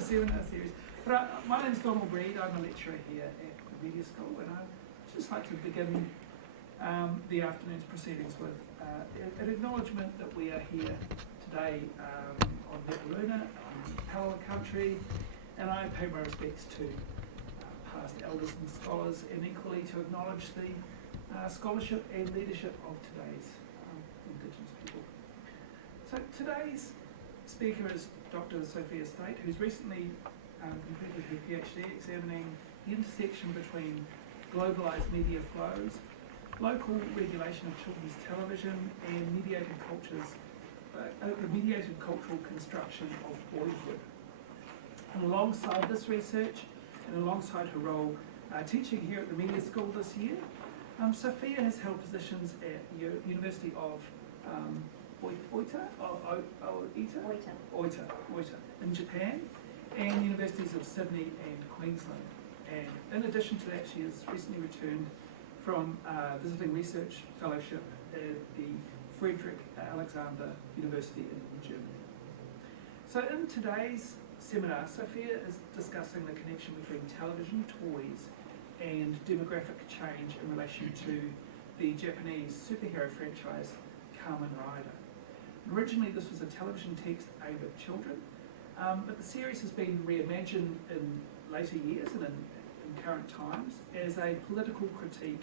seminar series. But my name's Donald Reid. I'm a lecturer here at the Media School, and I'd just like to begin the afternoon's proceedings with an acknowledgement that we are here today on Metaluna, on Palawa country, and I pay my respects to past elders and scholars, and equally to acknowledge the scholarship and leadership of today's Indigenous people. So today's speaker is Dr. Sophia State, who's recently completed her PhD examining the intersection between globalised media flows, local regulation of children's television, and mediated cultural construction of boyhood. And alongside this research, and alongside her role teaching here at the Media School this year, Sophia has held positions at University of Oita in Japan, and universities of Sydney and Queensland. And in addition to that, she has recently returned from visiting research fellowship at the Friedrich Alexander University in Germany. So in today's seminar, Sophia is discussing the connection between television, toys, and demographic change in relation to the Japanese superhero franchise Kamen Rider. Originally, this was a television text aimed at children, but the series has been reimagined in later years and in current times as a political critique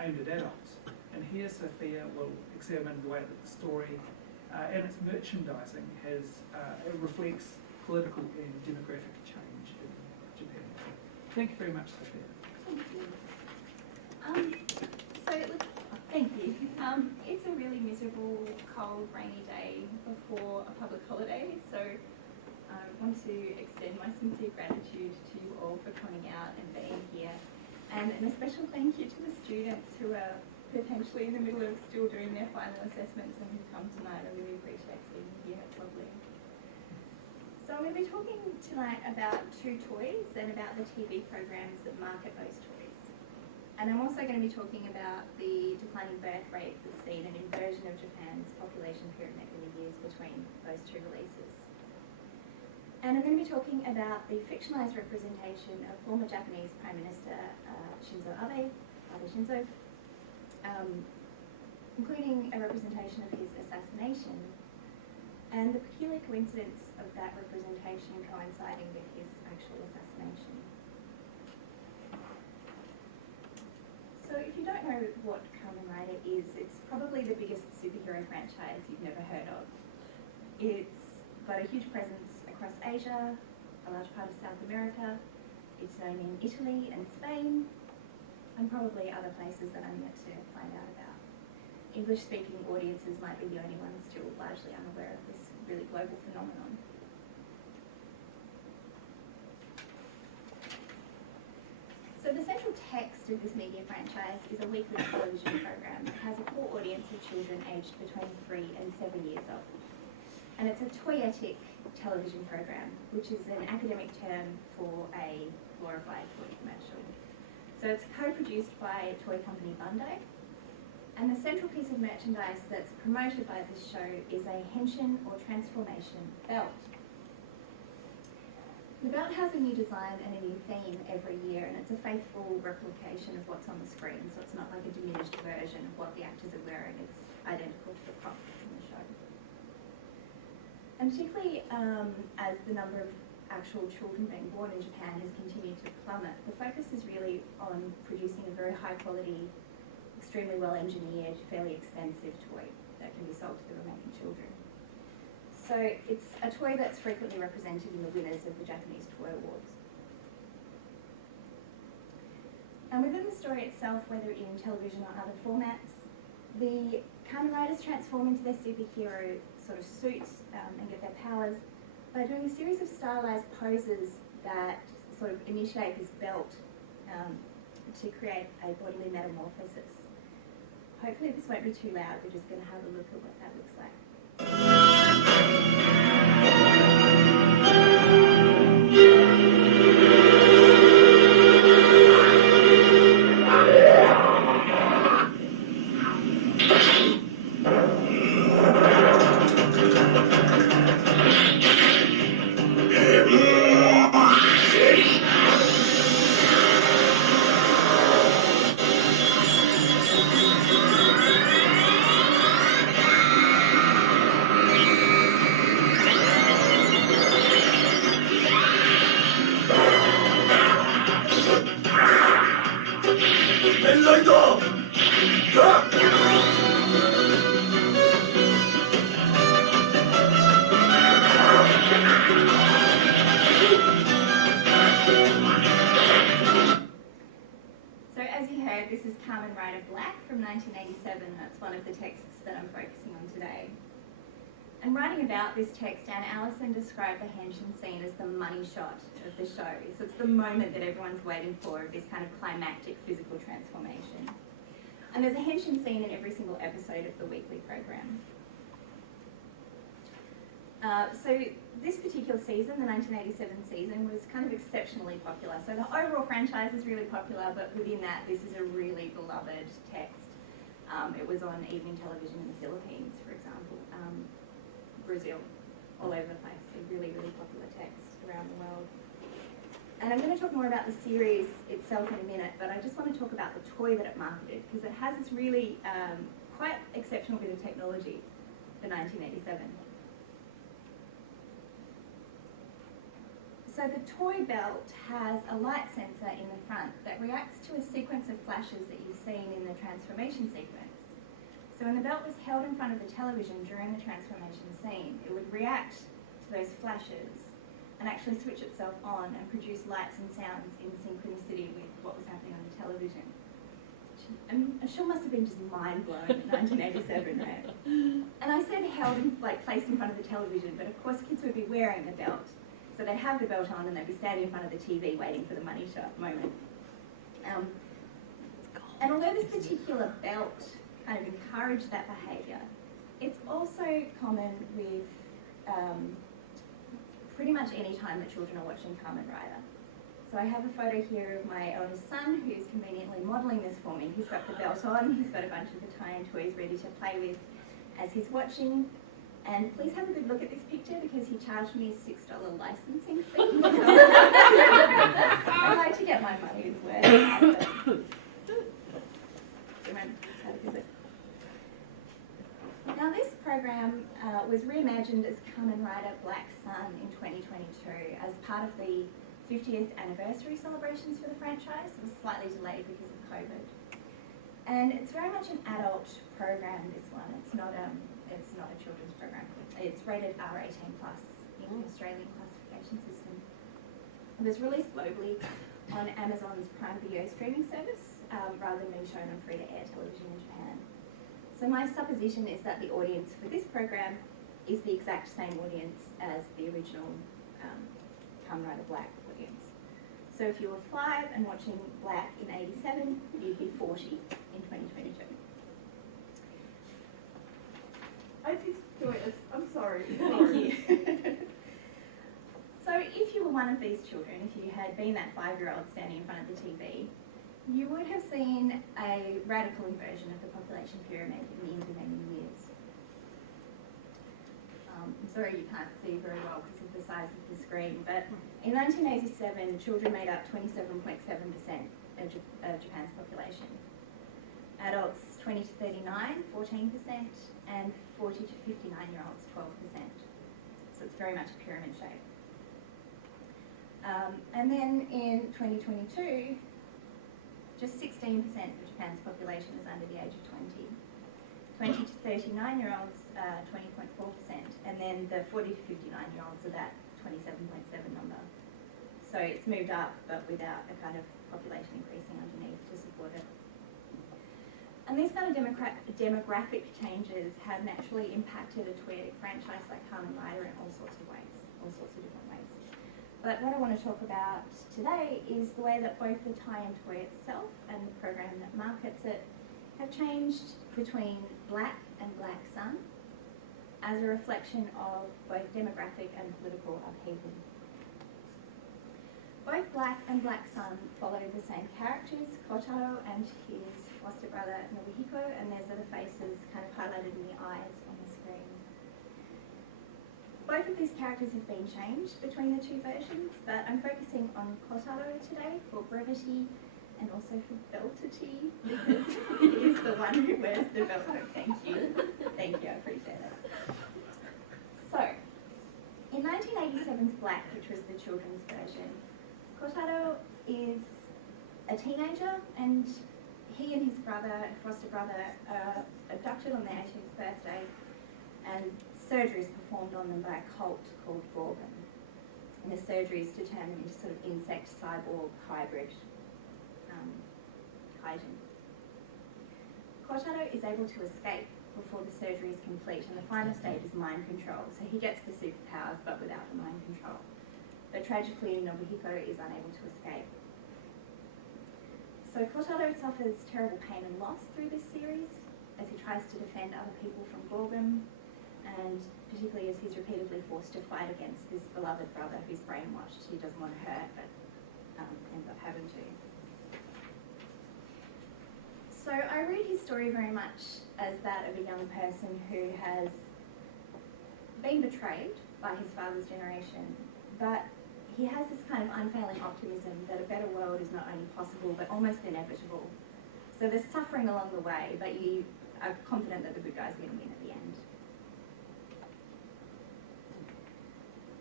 aimed at adults. And here Sophia will examine the way that the story and its merchandising it reflects political and demographic change in Japan. Thank you very much, Sophia. Thank you. Thank you. It's a really miserable, cold, rainy day before a public holiday, so I want to extend my sincere gratitude to you all for coming out and being here. And a special thank you to the students who are potentially in the middle of still doing their final assessments and who've come tonight. I really appreciate seeing you here. It's lovely. So I'm going to be talking tonight about two toys and about the TV programs that market those toys. And I'm also going to be talking about the declining birth rate that's seen an inversion of Japan's population pyramid in the years between those two releases. And I'm going to be talking about the fictionalised representation of former Japanese Prime Minister Shinzo, including a representation of his assassination, and the peculiar coincidence of that representation coinciding with his actual assassination. So if you don't know what Kamen Rider is, it's probably the biggest superhero franchise you've never heard of. It's got a huge presence across Asia, a large part of South America. It's known in Italy and Spain, and probably other places that I'm yet to find out about. English-speaking audiences might be the only ones still largely unaware of this really global phenomenon. So the central text of this media franchise is a weekly television program that has a core audience of children aged between 3 and 7 years old. And it's a toyetic television program, which is an academic term for a glorified toy commercial. So it's co-produced by toy company Bandai, and the central piece of merchandise that's promoted by this show is a henshin or transformation belt. The belt has a new design and a new theme every year, and it's a faithful replication of what's on the screen, so it's not like a diminished version of what the actors are wearing. It's identical to the prop that's in the show. And particularly as the number of actual children being born in Japan has continued to plummet, the focus is really on producing a very high quality, extremely well engineered, fairly expensive toy that can be sold to the remaining children. So it's a toy that's frequently represented in the winners of the Japanese Toy Awards. And within the story itself, whether in television or other formats, the Kamen Riders transform into their superhero sort of suits and get their powers by doing a series of stylized poses that sort of initiate this belt to create a bodily metamorphosis. Hopefully this won't be too loud, we're just going to have a look at what that looks like. ないぞ。So as you heard, this is Kamen Rider Black from 1987. That's one of the texts that I'm focusing on today. And writing about this text, Dan Allison described the henshin scene as the money shot of the show. So it's the moment that everyone's waiting for, this kind of climactic physical transformation. And there's a henshin scene in every single episode of the weekly program. So this particular season, the 1987 season, was kind of exceptionally popular. So the overall franchise is really popular, but within that, this is a really beloved text. It was on evening television in the Philippines, for example, Brazil, all over the place. A really, really popular text around the world. And I'm going to talk more about the series itself in a minute, but I just want to talk about the toy that it marketed, because it has this really quite exceptional bit of technology for 1987. So the toy belt has a light sensor in the front that reacts to a sequence of flashes that you've seen in the transformation sequence. So when the belt was held in front of the television during the transformation scene, it would react to those flashes and actually switch itself on and produce lights and sounds in synchronicity with what was happening on the television. I'm sure must have been just mind-blowing in 1987, right? And I said held, placed in front of the television, but of course kids would be wearing the belt. So they'd have the belt on and they'd be standing in front of the TV waiting for the money shot moment. And although this particular belt kind of encouraged that behaviour, it's also common with pretty much any time that children are watching Kamen Rider. So I have a photo here of my oldest son who's conveniently modelling this for me. He's got the belt on, he's got a bunch of the tie-in toys ready to play with as he's watching. And please have a good look at this picture because he charged me a $6 licensing fee. I'd like to get my money's worth. Now this program was reimagined as Kamen Rider Black Sun in 2022 as part of the 50th anniversary celebrations for the franchise. It was slightly delayed because of COVID. And it's very much an adult program, this one. It's not a children's program. It's rated R18+ in the Australian classification system. It was released globally on Amazon's Prime Video streaming service rather than being shown on free-to-air television in Japan. So my supposition is that the audience for this program is the exact same audience as the original Kamen Rider Black audience. So if you were 5 and watching Black in 87, you'd be 40 in 2022. I just enjoy this. I'm sorry. So if you were one of these children, if you had been that 5-year-old standing in front of the TV, you would have seen a radical inversion of the population pyramid in the intervening years. I'm sorry you can't see very well because of the size of the screen, but in 1987, children made up 27.7% of Japan's population. Adults 20 to 39, 14%, and 40 to 59-year-olds, 12%. So it's very much a pyramid shape. And then in 2022, just 16% of Japan's population is under the age of 20. 20 to 39-year-olds, 20.4%, and then the 40 to 59-year-olds are that 27.7 number. So it's moved up, but without a kind of population increasing underneath to support it. And these kind of demographic changes have naturally impacted a toyetic franchise like Kamen Rider in all sorts of ways, all sorts of different ways. But what I want to talk about today is the way that both the tie-in toy itself and the program that markets it have changed between Black and Black Sun as a reflection of both demographic and political upheaval. Both Black and Black Sun follow the same characters, Kotaro and his foster brother Nobuhiko, and there's other faces kind of highlighted in the eyes on the screen. Both of these characters have been changed between the two versions, but I'm focusing on Kotaro today for brevity and also for beltity, because he is the one who wears the belt. Thank you. Thank you, I appreciate it. So, in 1987's Black, which was the children's version, Kotaro is a teenager and he and his brother, foster brother, are abducted on their 18th birthday, and surgery is performed on them by a cult called Gorgon. And the surgery is to turn them into sort of insect cyborg hybrid Kaijin. Cortado is able to escape before the surgery is complete, and the final stage is mind control. So he gets the superpowers but without the mind control. But tragically, Nobuhiko is unable to escape. So Cortado suffers terrible pain and loss through this series as he tries to defend other people from Gorgon, and particularly as he's repeatedly forced to fight against this beloved brother who's brainwashed, he doesn't want to hurt but ends up having to. So I read his story very much as that of a young person who has been betrayed by his father's generation, but he has this kind of unfailing optimism that a better world is not only possible but almost inevitable. So there's suffering along the way, but you are confident that the good guys are going to win at the end.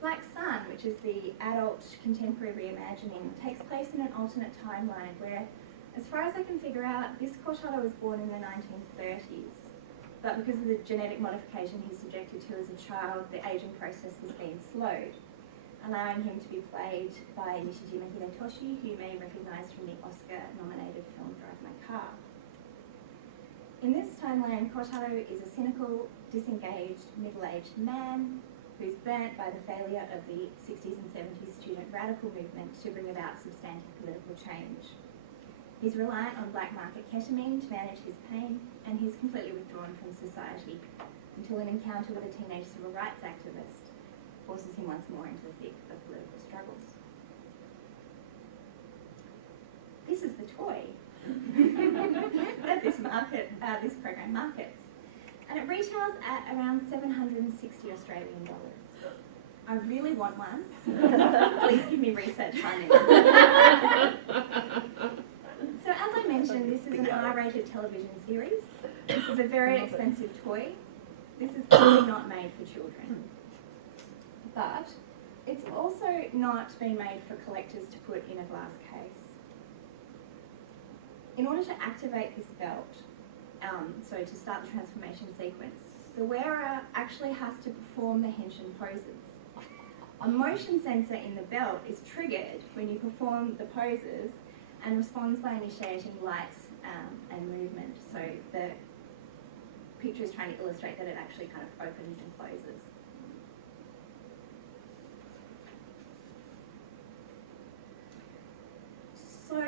Black Sun, which is the adult contemporary reimagining, takes place in an alternate timeline where, as far as I can figure out, this Cortado was born in the 1930s, but because of the genetic modification he's subjected to as a child, the aging process has been slowed, allowing him to be played by Nishijima Hidetoshi, who you may recognise from the Oscar-nominated film Drive My Car. In this timeline, Cortado is a cynical, disengaged, middle-aged man who's burnt by the failure of the 60s and 70s student radical movement to bring about substantive political change. He's reliant on black market ketamine to manage his pain, and he's completely withdrawn from society until an encounter with a teenage civil rights activist forces him once more into the thick of political struggles. This is the toy that this program markets, and it retails at around 760 Australian dollars. I really want one. Please give me research funding. So as I mentioned, this is an R-rated television series. This is a very expensive toy. This is clearly not made for children. But it's also not been made for collectors to put in a glass case. In order to activate this belt, so to start the transformation sequence, the wearer actually has to perform the henshin poses. A motion sensor in the belt is triggered when you perform the poses and responds by initiating lights and movement. So the picture is trying to illustrate that it actually kind of opens and closes. So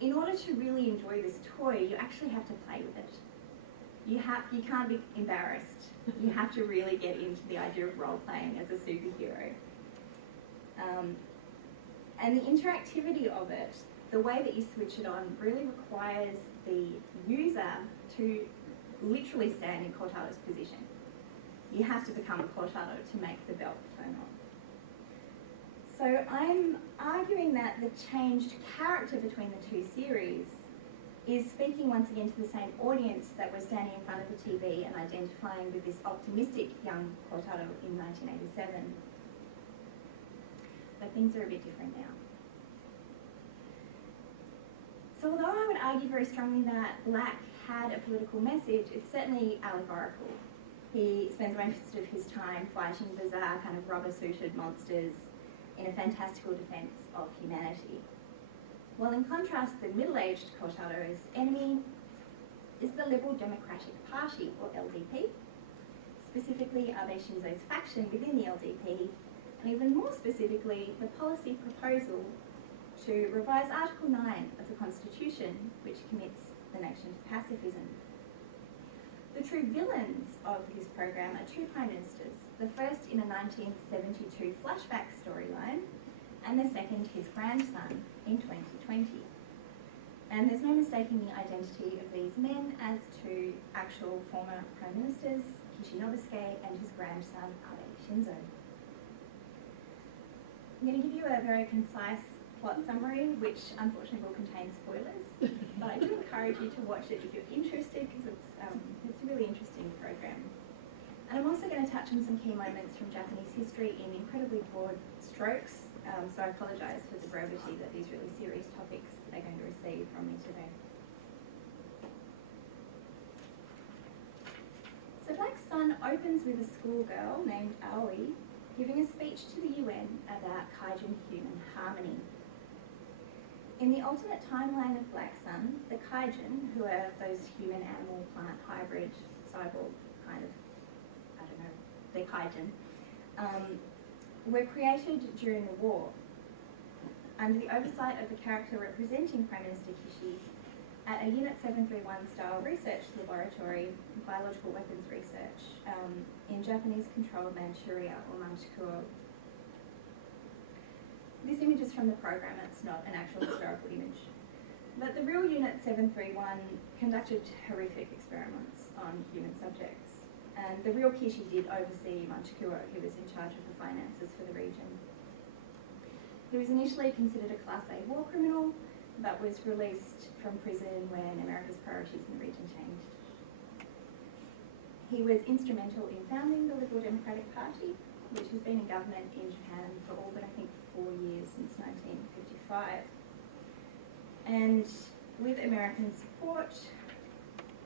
in order to really enjoy this toy, you actually have to play with it. You can't be embarrassed. You have to really get into the idea of role-playing as a superhero. And the interactivity of it, the way that you switch it on, really requires the user to literally stand in Cortado's position. You have to become Cortado to make the belt turn on. So I'm arguing that the changed character between the two series is speaking once again to the same audience that was standing in front of the TV and identifying with this optimistic young Cortado in 1987. But things are a bit different now. So although I would argue very strongly that Black had a political message, it's certainly allegorical. He spends most of his time fighting bizarre kind of rubber-suited monsters in a fantastical defence of humanity. While in contrast, the middle-aged Cortado's enemy is the Liberal Democratic Party, or LDP, specifically Abe Shinzo's faction within the LDP, and even more specifically, the policy proposal to revise Article 9 of the Constitution, which commits the nation to pacifism. The true villains of this program are two prime ministers, the first in a 1972 flashback storyline, and the second his grandson in 2020. And there's no mistaking the identity of these men as to actual former prime ministers, Kishi Nobusuke and his grandson, Abe Shinzo. I'm going to give you a very concise plot summary, which unfortunately will contain spoilers, but I do encourage you to watch it if you're interested, because it's a really interesting program. And I'm also going to touch on some key moments from Japanese history in incredibly broad strokes, so I apologise for the brevity that these really serious topics are going to receive from me today. opens with a schoolgirl named Aoi giving a speech to the UN about kaijin human harmony. In the alternate timeline of Black Sun, the kaijin, who are those human-animal-plant hybrid cyborg kind of, I don't know, they're kaijin, were created during the war. Under the oversight of the character representing Prime Minister Kishi at a Unit 731 style research laboratory, biological weapons research, in Japanese-controlled Manchuria or Manchukuo. This image is from the program, it's not an actual historical image. But the real Unit 731 conducted horrific experiments on human subjects. And the real Kishi did oversee Manchukuo, who was in charge of the finances for the region. He was initially considered a Class A war criminal, but was released from prison when America's priorities in the region changed. He was instrumental in founding the Liberal Democratic Party, which has been in government in Japan for all but I think 4 years since 1955. And with American support,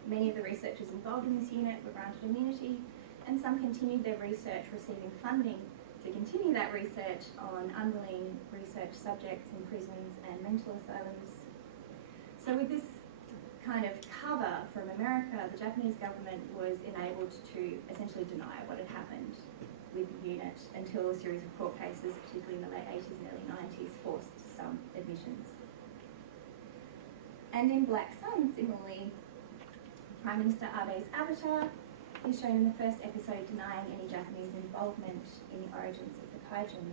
many of the researchers involved in this unit were granted immunity, and some continued their research, receiving funding to continue that research on unwilling research subjects in prisons and mental asylums. So with this kind of cover from America, the Japanese government was enabled to essentially deny what had happened with the unit until a series of court cases, particularly in the late 80s and early 90s, forced some admissions. And in Black Sun, similarly, Prime Minister Abe's avatar is shown in the first episode denying any Japanese involvement in the origins of the kaijin,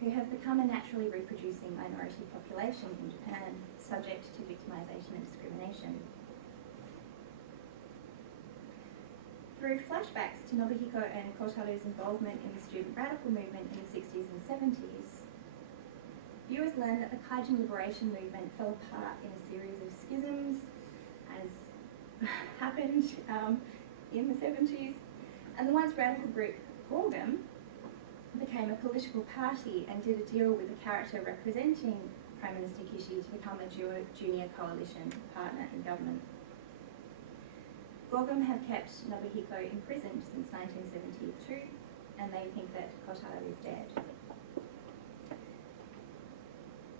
who have become a naturally reproducing minority population in Japan, subject to victimization and discrimination. Through flashbacks to Nobuhiko and Kotaro's involvement in the student radical movement in the 60s and 70s, viewers learn that the kaijin liberation movement fell apart in a series of schisms, as happened in the 70s, and the once radical group Gorgum became a political party and did a deal with the character representing Prime Minister Kishi to become a junior coalition partner in government. Gorgum have kept Nobuhiko imprisoned since 1972, and they think that Kotaro is dead.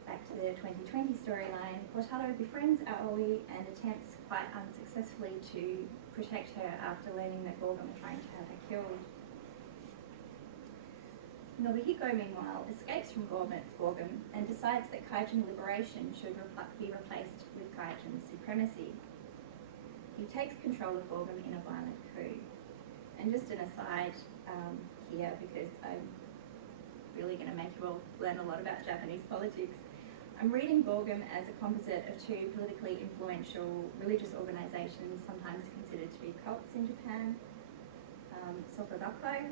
Back to the 2020 storyline, Kotaro befriends Aoi and attempts quite unsuccessfully to protect her after learning that Gorgum are trying to have her killed. Nobuhiko, meanwhile, escapes from Gorgum and decides that kaijin liberation should be replaced with kaijin supremacy. He takes control of Gorgum in a violent coup. And just an aside here, because I'm really going to make you all learn a lot about Japanese politics, I'm reading Gorgum as a composite of two politically influential religious organisations, sometimes considered to be cults in Japan, Soka Gakkai,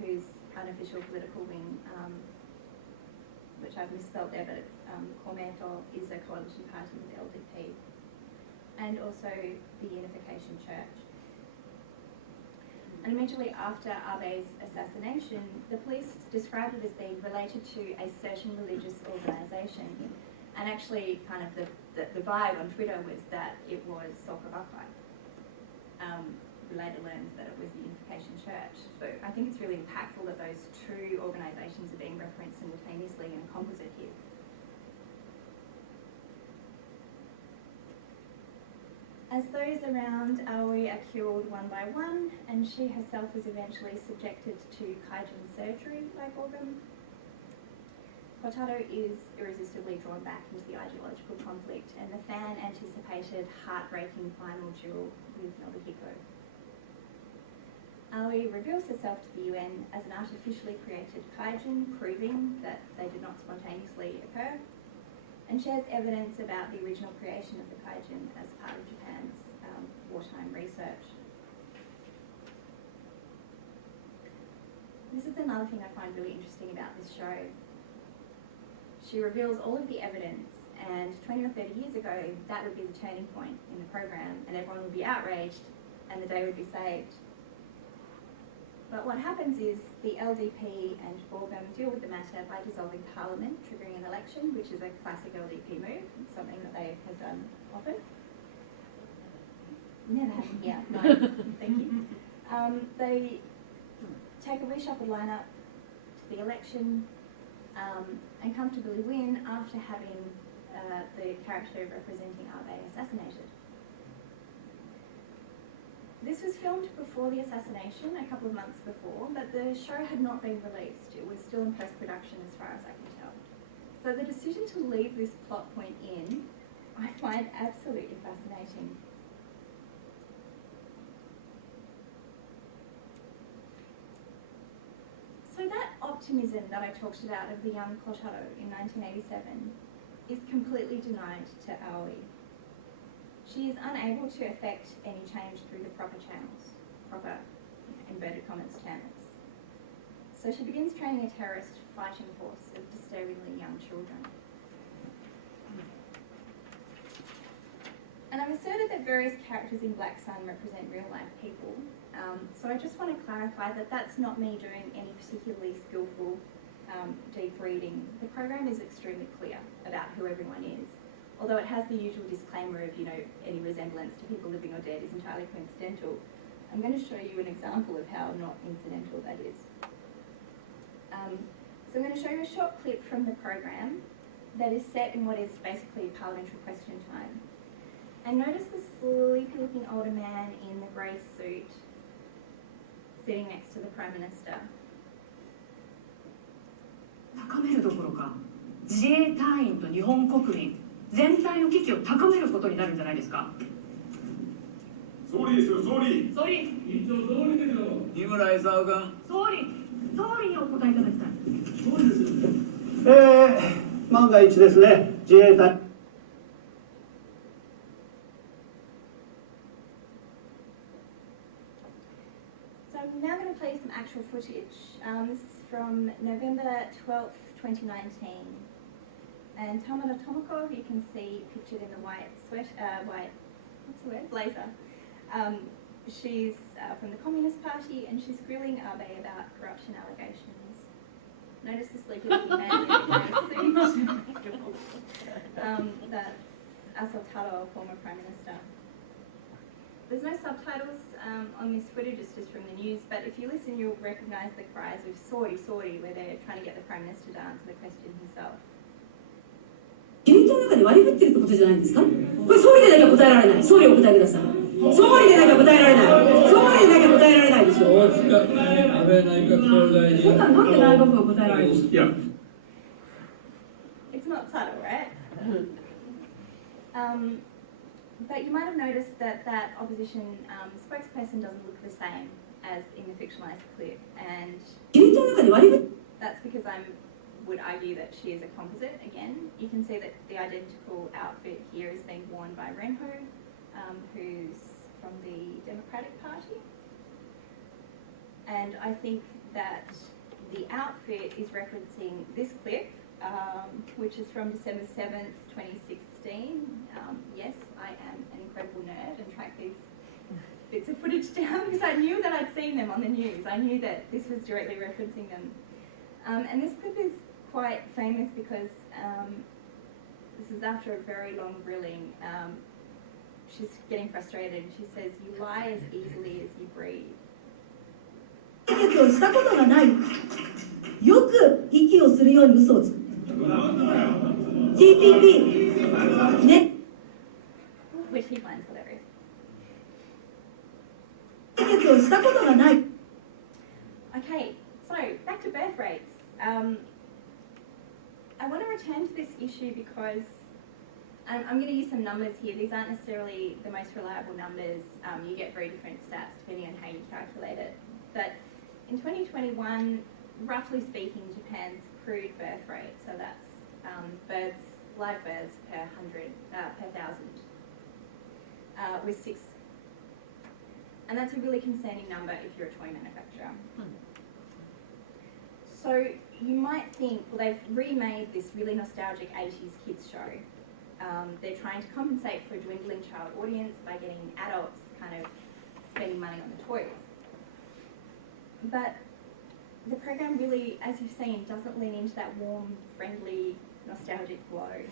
whose unofficial political wing, which I've misspelled there, but it's Kamen, is a coalition party with the LDP, and also the Unification Church. And immediately after Abe's assassination, the police described it as being related to a certain religious organisation. And actually, kind of the vibe on Twitter was that it was Soka Gakkai. We later learned that it was the Unification Church. So I think it's really impactful that those two organisations are being referenced simultaneously in a composite here. As those around Aoi are killed one by one, and she herself is eventually subjected to kaijin surgery by Gorgum, Kotaro is irresistibly drawn back into the ideological conflict and the fan-anticipated, heartbreaking final duel with Nobuhiko. Aoi reveals herself to the UN as an artificially created kaijin, proving that they did not spontaneously occur, and shares evidence about the original creation of the kaijin as part of Japan's wartime research. This is another thing I find really interesting about this show. She reveals all of the evidence, and 20 or 30 years ago, that would be the turning point in the program, and everyone would be outraged, and the day would be saved. But what happens is the LDP and Gorgum deal with the matter by dissolving Parliament, triggering an election, which is a classic LDP move, something that they have done often. never had them here. No, thank you. They take a reshuffled lineup to the election and comfortably win after having the character representing Abe assassinated. This was filmed before the assassination, a couple of months before, but the show had not been released. It was still in post-production as far as I can tell. So the decision to leave this plot point in, I find absolutely fascinating. So that optimism that I talked about of the young Kotaro in 1987 is completely denied to Aoi. She is unable to effect any change through the proper channels, proper, inverted commas, channels. So she begins training a terrorist fighting force of disturbingly young children. And I've asserted that various characters in Black Sun represent real-life people. So I just want to clarify that that's not me doing any particularly skillful deep reading. The program is extremely clear about who everyone is, although it has the usual disclaimer of, you know, any resemblance to people living or dead is entirely coincidental. I'm going to show you an example of how not incidental that is. So I'm going to show you a short clip from the program that is set in what is basically parliamentary question time. And notice the sleepy looking older man in the grey suit sitting next to the Prime Minister. 高めるどころか、自衛隊員と日本国民全体の危機を高めることになるんじゃないですか。総理ですよ、総理。総理、委員長、総理ですよ。二村勲君。総理にお答えいただきたい。総理ですよ。万が一ですね、自衛隊。So I'm now going to play some actual footage. This is from November 12th, 2019. And Tamara Tomoko, who you can see pictured in the white what's the word? Blazer. She's from the Communist Party and she's grilling Abe about corruption allegations. Notice the sleepy looking man in the suit. That's Asotaro, former Prime Minister. There's no subtitles on this footage, it's just from the news, but if you listen you'll recognise the cries of sorry, sorry, where they're trying to get the Prime Minister to answer the question himself. 自民党の中で割り振ってるってことじゃないんですか。これ総理でなきゃ答えられない。総理お答えください。総理でなきゃ答えられない。総理でなきゃ答えられないでしょ。安倍内閣総理大臣。そんななんで内閣が答えられるんですか。It's not subtle, right? But you might have noticed that that opposition spokesperson doesn't look the same as in the fictionalized clip, and 自民党の中で割り振って that's because I would argue that she is a composite again. You can see that the identical outfit here is being worn by Renho, who's from the Democratic Party. And I think that the outfit is referencing this clip, which is from December 7th, 2016. Yes, I am an incredible nerd and track these bits of footage down because I knew that I'd seen them on the news. I knew that this was directly referencing them. And this clip is quite famous because this is after a very long grilling. She's getting frustrated. She says, "You lie as easily as you breathe." をしたことがない。よく息をするように嘘をつく。TPP ね。Which he finds hilarious. をしたことがない。 Okay, so back to birth rates. I want to return to this issue because I'm going to use some numbers here. These aren't necessarily the most reliable numbers. You get very different stats depending on how you calculate it. But in 2021, roughly speaking, Japan's crude birth rate, so that's live births per 1,000, was 6. And that's a really concerning number if you're a toy manufacturer. So you might think, well, they've remade this really nostalgic 80s kids show. They're trying to compensate for a dwindling child audience by getting adults kind of spending money on the toys. But the program really, as you've seen, doesn't lean into that warm, friendly, nostalgic glow.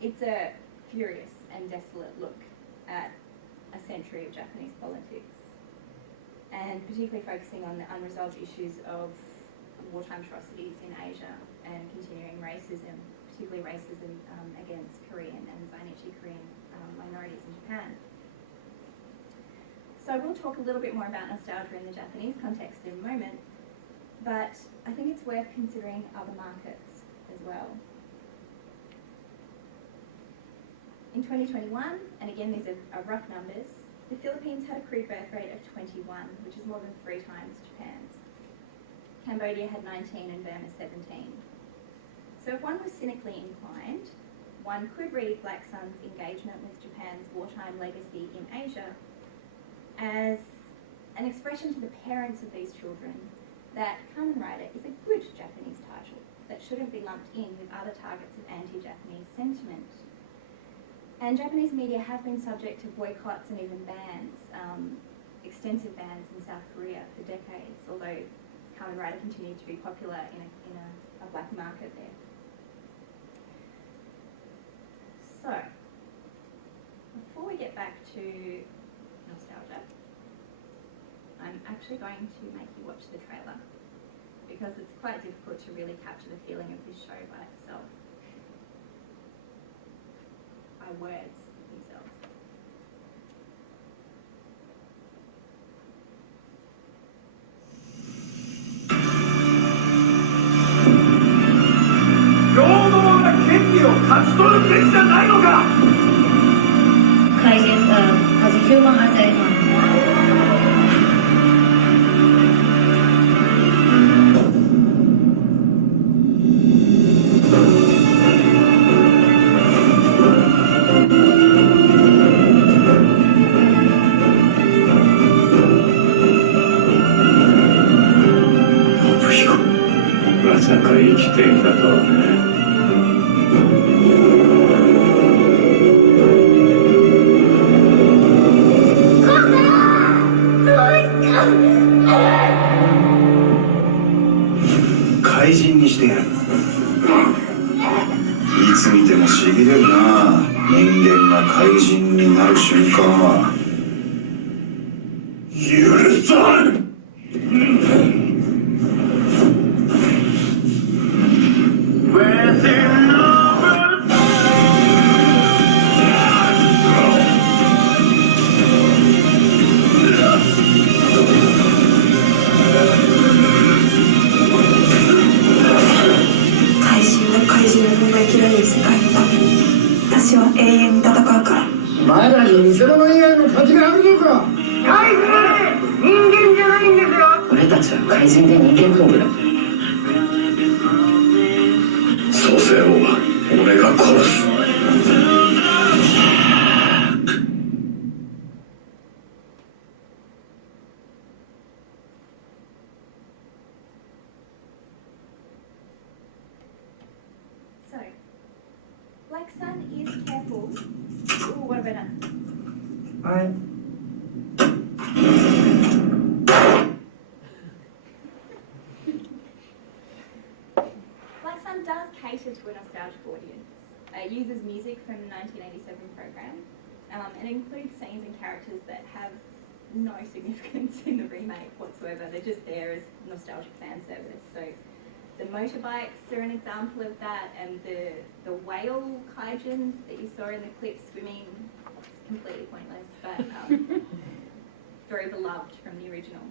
It's a furious and desolate look at a century of Japanese politics, and particularly focusing on the unresolved issues of wartime atrocities in Asia and continuing racism, particularly racism against Korean and Zainichi Korean minorities in Japan. So we'll talk a little bit more about nostalgia in the Japanese context in a moment, but I think it's worth considering other markets as well. In 2021, and again these are rough numbers, the Philippines had a crude birth rate of 21, which is more than 3 times Japan's. Cambodia had 19 and Burma 17. So if one was cynically inclined, one could read Black Sun's engagement with Japan's wartime legacy in Asia as an expression to the parents of these children that Kamen Rider is a good Japanese title that shouldn't be lumped in with other targets of anti-Japanese sentiment. And Japanese media have been subject to boycotts and even bans, extensive bans in South Korea for decades, although Kamen Rider continued to be popular in a black market there. So, before we get back to nostalgia, I'm actually going to make you watch the trailer because it's quite difficult to really capture the feeling of this show by itself. By words themselves. Kaijin as a human as aまさか生きていたとはね。怪人にしてやる。いつ見てもしびれるな。人間が怪人になる瞬間は許さん。私は永遠に戦うから。前らに偽物以外の価値があるのか。怪人人間じゃないんですよ。俺たちは怪人で人間なんだよ。蘇生を俺が殺す。So, Black Sun is careful. Ooh, what have I done? Black Sun does cater to a nostalgic audience. It uses music from the 1987 program and includes scenes and characters that have no significance in the remake whatsoever. They're just there as nostalgic fan service. So the motorbikes are an example of that, and the whale kaijin that you saw in the clip swimming is completely pointless, but very beloved from the original.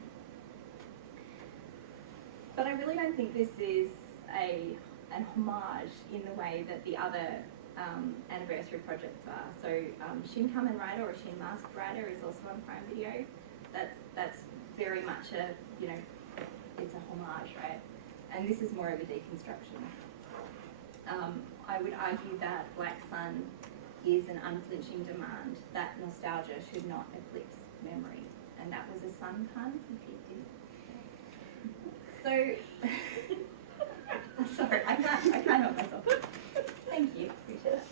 But I really don't think this is an homage in the way that the other anniversary projects are. So Shin Kamen Rider or Shin Masked Rider is also on Prime Video. That's very much it's a homage, right? And this is more of a deconstruction. I would argue that Black Sun is an unflinching demand that nostalgia should not eclipse memory. And that was a sun pun, if you did. So, sorry, I can't help myself. Thank you, appreciate it.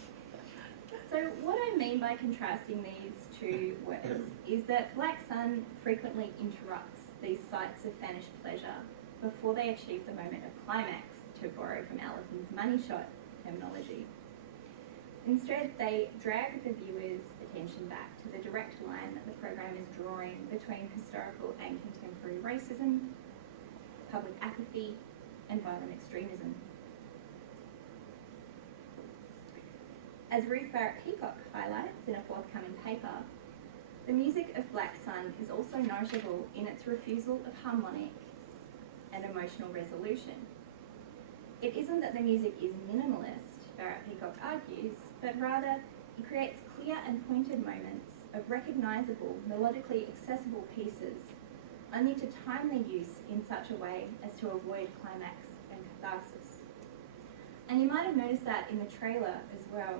So what I mean by contrasting these two works is that Black Sun frequently interrupts these sites of vanished pleasure before they achieve the moment of climax, to borrow from Alison's money shot terminology. Instead, they drag the viewer's attention back to the direct line that the program is drawing between historical and contemporary racism, public apathy, and violent extremism. As Ruth Barrett Peacock highlights in a forthcoming paper, the music of Black Sun is also notable in its refusal of harmonic and emotional resolution. It isn't that the music is minimalist, Barrett Peacock argues, but rather it creates clear and pointed moments of recognisable, melodically accessible pieces, only to time their use in such a way as to avoid climax and catharsis. And you might have noticed that in the trailer as well.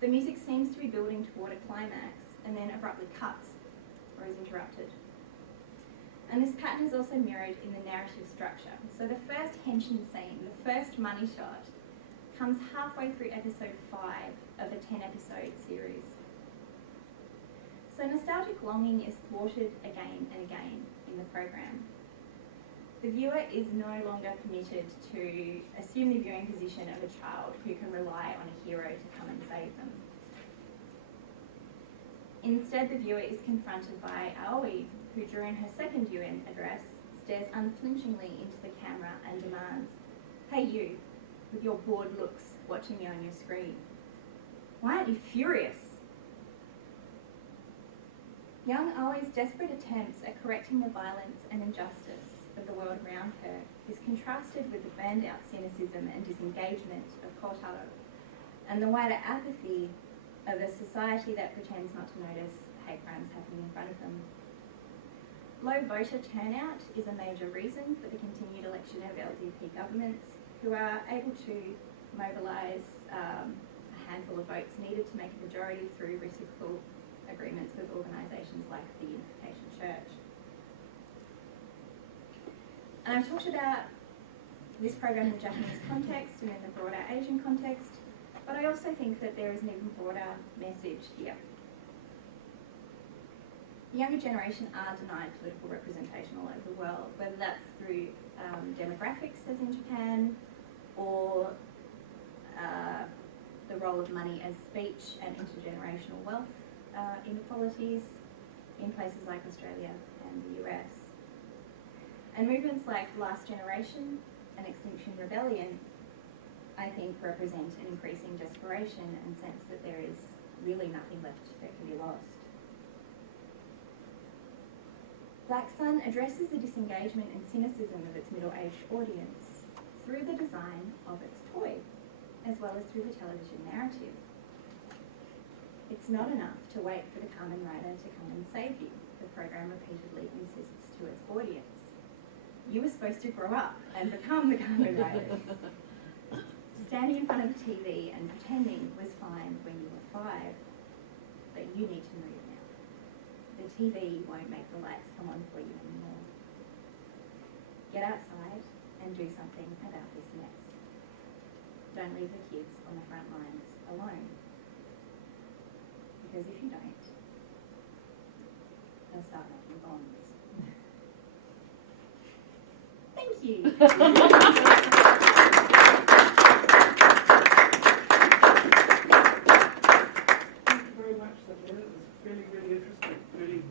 The music seems to be building toward a climax and then abruptly cuts or is interrupted. And this pattern is also mirrored in the narrative structure. So the first henshin scene, the first money shot, comes halfway through episode 5 of a 10-episode series. So nostalgic longing is thwarted again and again in the program. The viewer is no longer permitted to assume the viewing position of a child who can rely on a hero to come and save them. Instead, the viewer is confronted by Aoi, who during her second viewing address stares unflinchingly into the camera and demands, "Hey you, with your bored looks watching me on your screen. Why aren't you furious?" Young Aoi's desperate attempts at correcting the violence and injustice of the world around her is contrasted with the burned out cynicism and disengagement of Kotaro and the wider apathy of a society that pretends not to notice hate crimes happening in front of them. Low voter turnout is a major reason for the continued election of LDP governments, who are able to mobilise a handful of votes needed to make a majority through reciprocal agreements with organisations like the Unification Church. And I've talked about this program in the Japanese context and in the broader Asian context, but I also think that there is an even broader message here. The younger generation are denied political representation all over the world, whether that's through demographics, as in Japan, or the role of money as speech and intergenerational wealth inequalities in places like Australia and the US. And movements like Last Generation and Extinction Rebellion, I think, represent an increasing desperation and sense that there is really nothing left that can be lost. Black Sun addresses the disengagement and cynicism of its middle-aged audience through the design of its toy, as well as through the television narrative. It's not enough to wait for the Kamen Rider to come and save you, the program repeatedly insists to its audience. You were supposed to grow up and become the Kamen Riders. Standing in front of the TV and pretending was fine when you were 5, but you need to move now. The TV won't make the lights come on for you anymore. Get outside and do something about this mess. Don't leave the kids on the front lines alone. Because if you don't, they'll start making bombs. Thank you.